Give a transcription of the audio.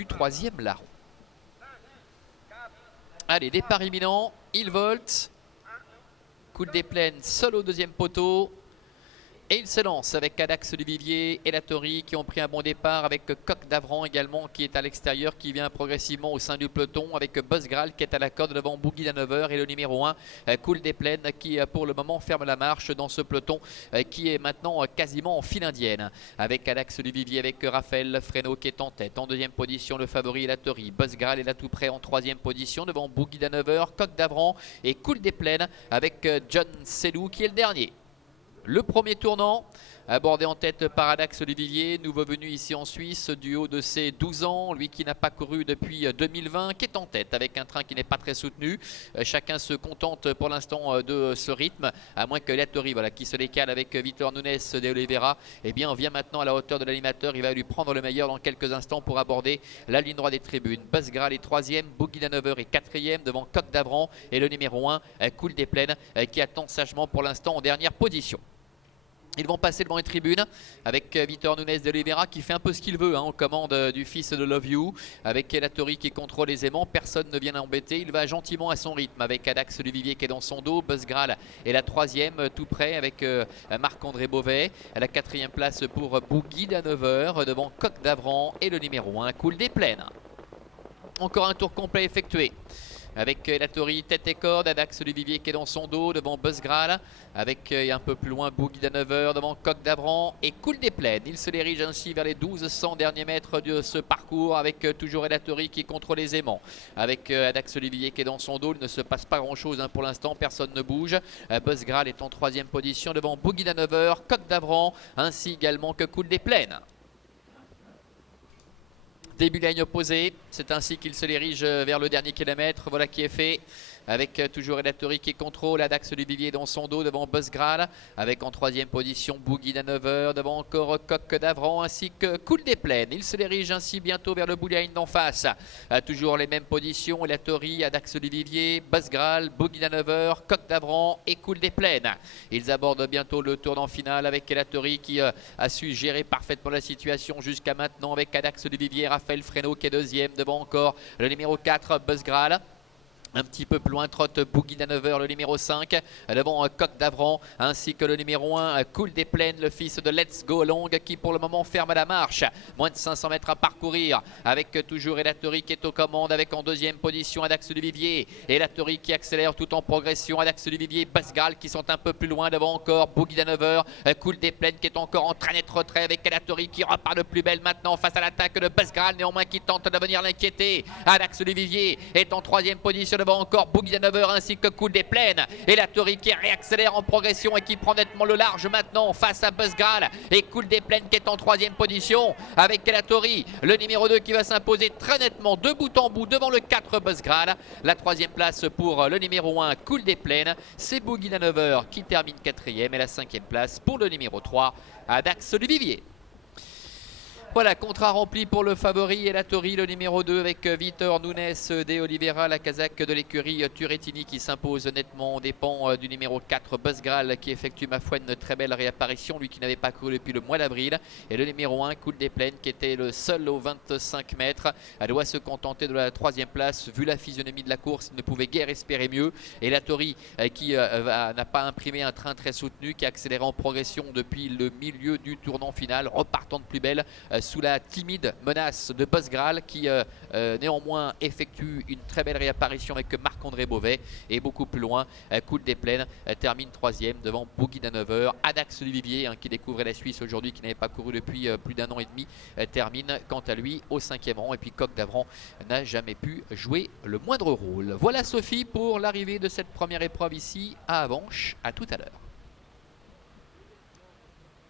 du troisième larron. Allez, départ imminent, il volte. Coup de déplaine, seul au deuxième poteau. Et il se lance avec Adax Duvivier et Latori qui ont pris un bon départ, avec Coq d'Avran également qui est à l'extérieur, qui vient progressivement au sein du peloton, avec Buzzgral qui est à la corde devant Boogie Danover et le numéro 1 Cool des Plaines qui pour le moment ferme la marche dans ce peloton qui est maintenant quasiment en file indienne, avec Adax Duvivier, avec Raphaël Fresneau qui est en tête. En deuxième position, le favori Latori. Buzzgral est là tout près en troisième position devant Boogie Danover, Coq d'Avran et Cool des Plaines, avec John Selou qui est le dernier. Le premier tournant, abordé en tête par Adax Duvivier, nouveau venu ici en Suisse, du haut de ses 12 ans, lui qui n'a pas couru depuis 2020, qui est en tête avec un train qui n'est pas très soutenu. Chacun se contente pour l'instant de ce rythme, à moins que Latori, voilà, qui se décale avec Vitor Nunes de Oliveira, eh bien, vient maintenant à la hauteur de l'animateur. Il va lui prendre le meilleur dans quelques instants pour aborder la ligne droite des tribunes. Buzzgral est troisième, Boogie Danover est quatrième devant Coq d'Avran et le numéro 1, Cool des Plaines, qui attend sagement pour l'instant en dernière position. Ils vont passer devant les tribunes avec Vitor Nunes de Oliveira qui fait un peu ce qu'il veut aux commandes du fils de Love You, avec Latori qui contrôle aisément, personne ne vient l'embêter, il va gentiment à son rythme avec Adax Duvivier qui est dans son dos. Buzzgral est la troisième tout près avec Marc-André Beauvais, à la quatrième place pour Boogie Danover devant Coq d'Avran et le numéro 1 Cool des Plaines. Encore un tour complet effectué avec Latori tête et corde, Adax Duvivier qui est dans son dos devant Buzzgral, avec un peu plus loin Boogie Danover devant Coq d'Avran et Cool des Plaines. Il se dirige ainsi vers les 1200 derniers mètres de ce parcours, avec toujours Latori qui contrôle aisément, avec Adax Duvivier qui est dans son dos. Il ne se passe pas grand chose pour l'instant, personne ne bouge. Buzzgral est en troisième position devant Boogie Danover, Coq d'Avran ainsi également que Cool des Plaines. Début de ligne opposée, c'est ainsi qu'il se dirige vers le dernier kilomètre. Voilà qui est fait, avec toujours Latori qui contrôle, Adax Duvivier dans son dos devant Buzzgral, avec en troisième position Boogie Danover devant encore Coq d'Avran ainsi que Cool des Plaines. Il se dirige ainsi bientôt vers le bout de la ligne d'en face. Toujours les mêmes positions, Latori, Adax Duvivier, Buzzgral, Boogie Danover, Coq d'Avran et Cool des Plaines. Ils abordent bientôt le tournant final avec Latori qui a su gérer parfaitement la situation jusqu'à maintenant, avec Adax Duvivier, Raphaël Fresneau qui est deuxième devant encore le numéro 4 Buzzgral. Un petit peu plus loin trotte Boogie Danover, le numéro 5, devant Coq d'Avran, ainsi que le numéro 1, Cool des Plaines, le fils de Let's Go Long, qui pour le moment ferme la marche. Moins de 500 mètres à parcourir, avec toujours Latori qui est aux commandes, avec en deuxième position Adax Duvivier. Et Latori qui accélère tout en progression, Adax Duvivier, Buzzgral qui sont un peu plus loin, devant encore Boogie Danover, Cool des Plaines qui est encore en très net retrait, avec Latori qui repart de plus belle maintenant face à l'attaque de Buzzgral, néanmoins qui tente de venir l'inquiéter. Adax Duvivier est en troisième position devant encore Boogie Danover ainsi que Cool des Plaines, et Latori qui réaccélère en progression et qui prend nettement le large maintenant face à Buzzgral, et Cool des Plaines qui est en troisième position avec Latori, le numéro 2 qui va s'imposer très nettement de bout en bout devant le 4 Buzzgral. La troisième place pour le numéro 1 Cool des Plaines, c'est Boogie Danover qui termine quatrième, et la cinquième place pour le numéro 3 Adax Duvivier. Voilà, contrat rempli pour le favori et Latori, le numéro 2 avec Vitor Nunes de Oliveira, la casaque de l'écurie Turrettini qui s'impose nettement aux dépens du numéro 4 Buzzgral qui effectue ma foi une très belle réapparition, lui qui n'avait pas couru depuis le mois d'avril, et le numéro 1 Cool des Plaines qui était le seul aux 25 mètres. Elle doit se contenter de la troisième place, vu la physionomie de la course, il ne pouvait guère espérer mieux, et Latori qui n'a pas imprimé un train très soutenu, qui a accéléré en progression depuis le milieu du tournant final, repartant de plus belle sous la timide menace de Buzzgral qui néanmoins effectue une très belle réapparition avec Marc-André Beauvais, et beaucoup plus loin Cool des Plaines termine troisième devant Boogie Danover. Adax Duvivier qui découvrait la Suisse aujourd'hui, qui n'avait pas couru depuis plus d'un an et demi, termine quant à lui au 5e rang, et puis Coq d'Avran n'a jamais pu jouer le moindre rôle. Voilà Sophie pour l'arrivée de cette première épreuve ici à Avenches. À tout à l'heure.